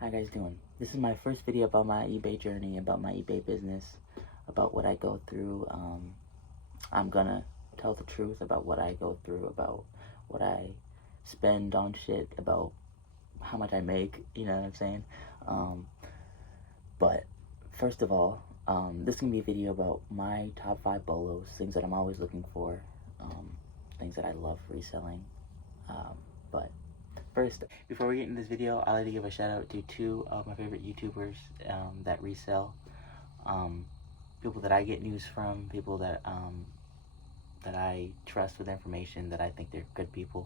How you guys doing? This is my first video about my eBay journey, about my eBay business, about what I go through. I'm gonna tell the truth about what I go through, about what I spend on shit, about how much I make, you know what I'm saying? But first of all, this is gonna be a video about my top 5 bolos, things that I'm always looking for, things that I love reselling. But first, before we get into this video, I'd like to give a shout out to 2 of my favorite YouTubers that resell. People that I get news from, people that that I trust with information, that I think they're good people.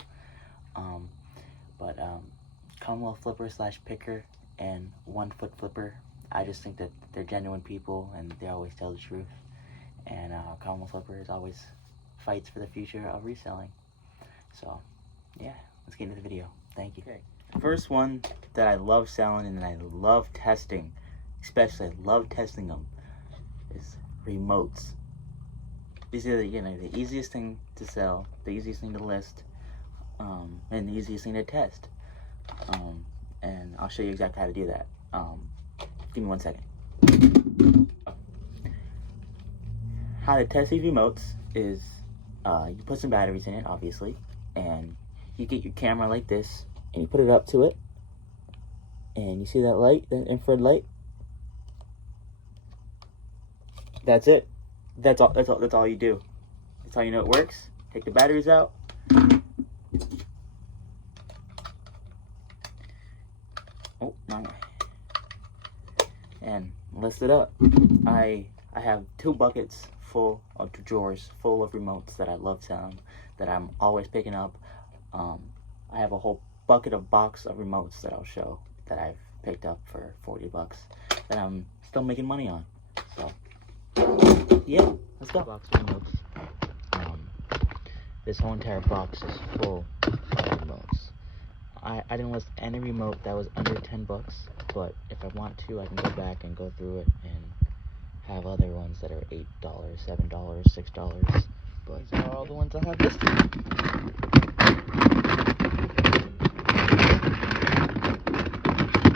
Commonwealth Flipper / Picker and 1 Foot Flipper, I just think that they're genuine people and they always tell the truth. And Commonwealth Flipper is always fights for the future of reselling. So yeah, let's get into the video. Thank you. Okay. First one that I love selling and that I love testing, especially I love testing them, is remotes. These are the easiest thing to sell, the easiest thing to list, and the easiest thing to test. And I'll show you exactly how to do that. Give me 1 second. How to test these remotes is you put some batteries in it, obviously, and you get your camera like this, and you put it up to it, and you see that light, that infrared light? That's it. That's all you do. That's how you know it works. Take the batteries out. Oh, no. And list it up. I have 2 buckets full of drawers full of remotes that I love selling, that I'm always picking up. I have a whole box of remotes that I'll show that I've picked up for 40 bucks that I'm still making money on. So yeah, let's go. Box of remotes. This whole entire box is full of remotes. I didn't list any remote that was under 10 bucks, but if I want to, I can go back and go through it and have other ones that are $8, $7, $6. But these are all the ones I have listed.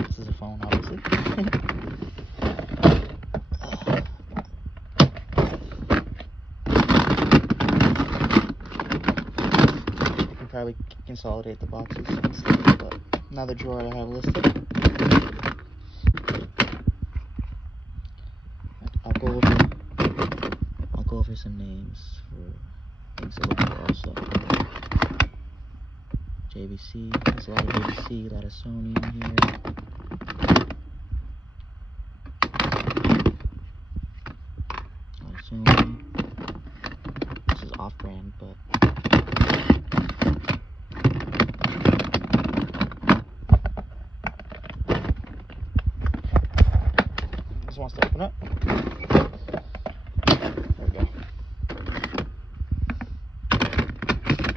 This is a phone, obviously. You can probably consolidate the boxes instead, but another drawer I have listed. I'll go over some names for things to look for also. JVC, there's a lot of JVC, a lot of Sony in here. A lot of Sony. This is off-brand, but this wants to open up. There we go.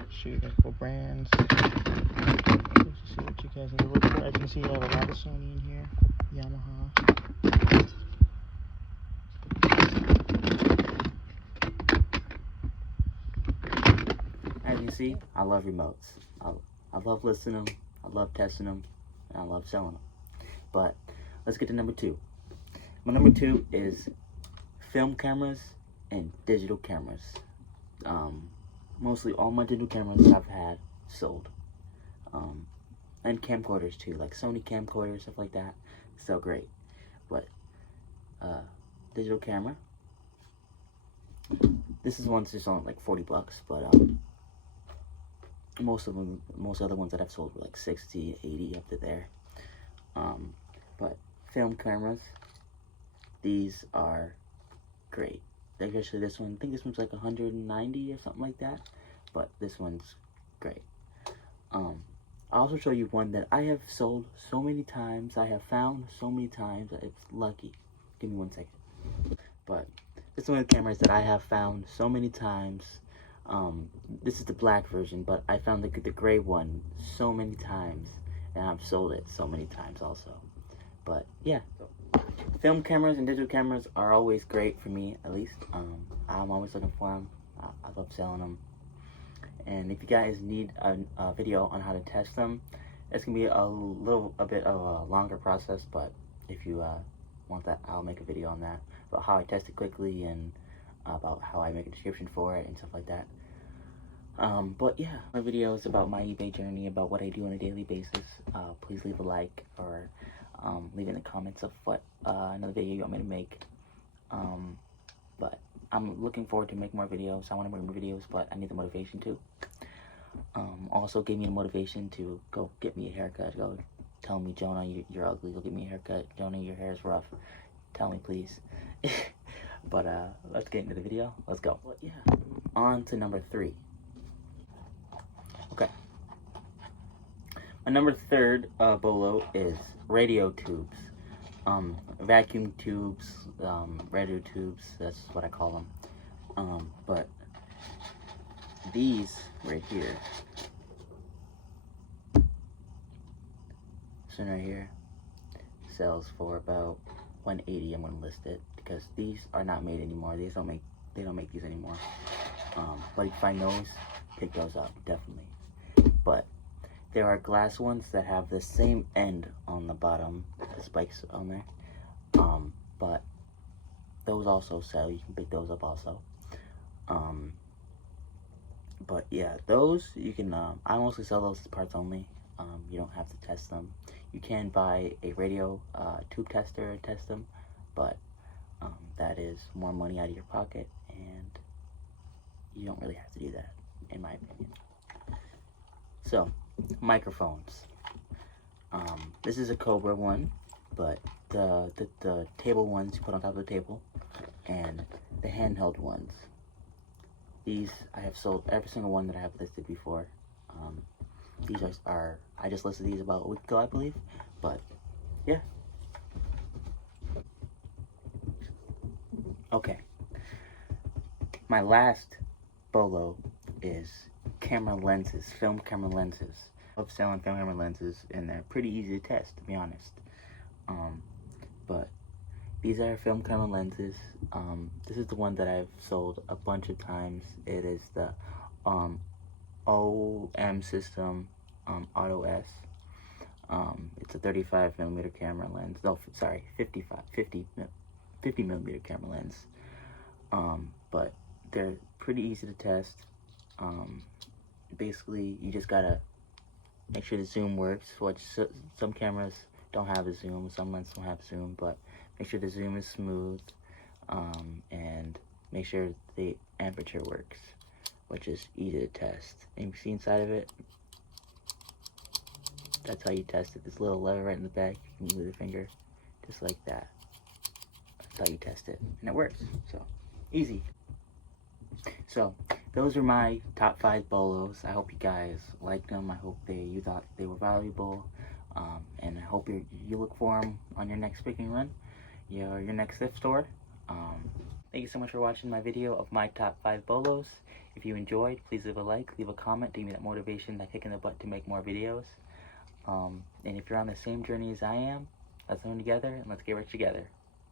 Show you guys what brands. Let's see what you guys need to look for. As you can see, I have a lot of Sony in here. Yamaha. As you can see, I love remotes. I love listing them, I love testing them, and I love selling them. But let's get to number 2. My number 2 is film cameras and digital cameras. Mostly all my digital cameras that I've had sold. And camcorders too, like Sony camcorders, stuff like that. Still great. But digital camera. This is one that's on like 40 bucks, but most other ones that I've sold were like 60, 80 up to there. But film cameras, these are great. Especially this one. I think this one's like 190 or something like that, but this one's great. I'll also show you one that I have sold so many times, I have found so many times that it's lucky. Give me 1 second. But this is one of the cameras that I have found so many times. This is the black version, but I found the gray one so many times, and I've sold it so many times also. But yeah, film cameras and digital cameras are always great for me, at least. I'm always looking for them. I love selling them. And if you guys need a video on how to test them, It's gonna be a bit of a longer process, but if you want that, I'll make a video on that about how I test it quickly and about how I make a description for it and stuff like that. But yeah, my videos about my eBay journey, about what I do on a daily basis. Please leave a like or leave in the comments of what another video you want me to make. But I'm looking forward to make more videos. I want to make more videos, but I need the motivation too. Also gave me the motivation to go get me a haircut. Go tell me, Jonah, you're ugly. Go get me a haircut. Jonah, your hair is rough. Tell me, please. But let's get into the video. Let's go. Well, yeah. On to number 3. Okay. My number 3rd bolo is radio tubes. Vacuum tubes, radio tubes, that's what I call them. But these right here, this one right here, sells for about $180. I'm gonna list it because these are not made anymore. They don't make these anymore. But if you find those, pick those up, definitely. But there are glass ones that have the same end on the bottom, the spikes on there. But those also sell. You can pick those up also. But yeah, those you can. I mostly sell those as parts only. You don't have to test them. You can buy a radio tube tester and test them, but that is more money out of your pocket, and you don't really have to do that, in my opinion. So, microphones. This is a Cobra one, but the table ones you put on top of the table, and the handheld ones. These I have sold every single one that I have listed before. These are I just listed these about a week ago, I believe, but yeah. Okay. My last bolo is camera lenses, film camera lenses. I love selling film camera lenses, and they're pretty easy to test, to be honest. But these are film camera lenses. This is the one that I've sold a bunch of times. It is the OM system, Auto S. It's a 35 millimeter camera lens. No, sorry, 50 millimeter camera lens. But they're pretty easy to test. Basically, you just gotta make sure the zoom works. Which some cameras don't have a zoom, some lenses don't have zoom, but make sure the zoom is smooth, and make sure the aperture works, which is easy to test. And you see inside of it, that's how you test it. This little lever right in the back, you can move the finger, just like that. That's how you test it, and it works. So easy. So those are my top 5 bolos. I hope you guys liked them. I hope you thought they were valuable, and I hope you look for them on your next picking run, your next thrift store. Thank you so much for watching my video of my top 5 bolos. If you enjoyed, please leave a like, leave a comment to give me that motivation, that kick in the butt to make more videos. And if you're on the same journey as I am, let's learn together and let's get rich together.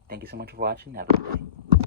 Thank you so much for watching. Have a good day.